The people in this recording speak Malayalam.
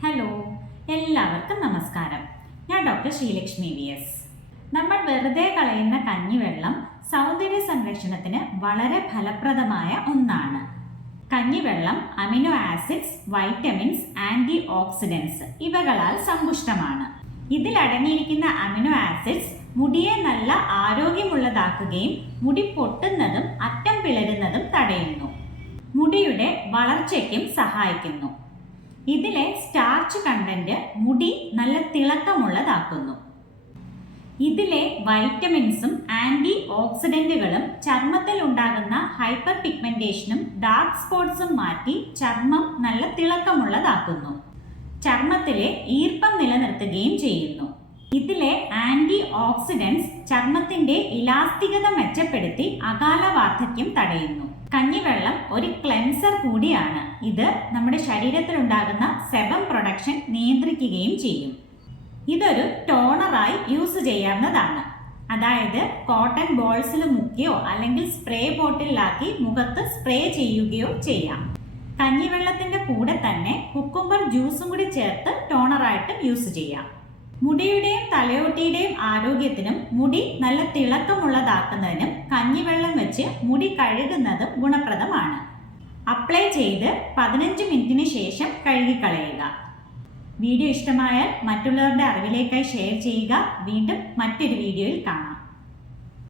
ഹലോ, എല്ലാവർക്കും നമസ്കാരം. ഞാൻ ഡോക്ടർ ശ്രീലക്ഷ്മി VS. നമ്മൾ വെറുതെ കളയുന്ന കഞ്ഞിവെള്ളം സൗന്ദര്യ സംരക്ഷണത്തിന് വളരെ ഫലപ്രദമായ ഒന്നാണ്. കഞ്ഞിവെള്ളം amino acids, vitamins, antioxidants ഇവകളാൽ സമ്പുഷ്ടമാണ്. ഇതിൽ അടങ്ങിയിരിക്കുന്ന അമിനോ ആസിഡ്സ് മുടിയെ നല്ല ആരോഗ്യമുള്ളതാക്കുകയും മുടി പൊട്ടുന്നതും അറ്റം പിളരുന്നതും തടയുന്നു. മുടിയുടെ വളർച്ചയ്ക്കും സഹായിക്കുന്നു. ഇതിലെ സ്റ്റാർച്ച് കണ്ടന്റ് മുടി നല്ല തിളക്കമുള്ളതാക്കുന്നു. ഇതിലെ വൈറ്റമിൻസും ആന്റി ഓക്സിഡന്റുകളും ചർമ്മത്തിൽ ഉണ്ടാകുന്ന ഹൈപ്പർ പിഗ്മെന്റേഷനും ഡാർക്ക് സ്പോട്ട്സും മാറ്റി ചർമ്മം നല്ല തിളക്കമുള്ളതാക്കുന്നു. ചർമ്മത്തിലെ ഈർപ്പം നിലനിർത്തുകയും ചെയ്യുന്നു. ഇതിലെ ആന്റി ഓക്സിഡൻസ് ചർമ്മത്തിന്റെ ഇലാസ്തികത മെച്ചപ്പെടുത്തി അകാല വാർദ്ധക്യം തടയുന്നു. കഞ്ഞിവെള്ളം ഒരു ക്ലെൻസർ കൂടിയാണ്. ഇത് നമ്മുടെ ശരീരത്തിൽ ഉണ്ടാകുന്ന സെബം പ്രൊഡക്ഷൻ നിയന്ത്രിക്കുകയും ചെയ്യും. ഇതൊരു ടോണറായി യൂസ് ചെയ്യാവുന്നതാണ്. അതായത് കോട്ടൺ ബോൾസിൽ മുക്കിയോ അല്ലെങ്കിൽ സ്പ്രേ ബോട്ടിലാക്കി മുഖത്ത് സ്പ്രേ ചെയ്യുകയോ ചെയ്യാം. കഞ്ഞിവെള്ളത്തിന്റെ കൂടെ തന്നെ കുക്കുംബർ ജ്യൂസും കൂടി ചേർത്ത് ടോണറായിട്ടും യൂസ് ചെയ്യാം. മുടിയുടെയും തലയോട്ടിയുടെയും ആരോഗ്യത്തിനും മുടി നല്ല തിളക്കമുള്ളതാക്കുന്നതിനും കഞ്ഞിവെള്ളം വെച്ച് മുടി കഴുകുന്നതും ഗുണപ്രദമാണ്. അപ്ലൈ ചെയ്ത് 15 മിനിറ്റിന് ശേഷം കഴുകിക്കളയുക. വീഡിയോ ഇഷ്ടമായാൽ മറ്റുള്ളവരുടെ അറിവിലേക്കായി ഷെയർ ചെയ്യുക. വീണ്ടും മറ്റൊരു വീഡിയോയിൽ കാണാം.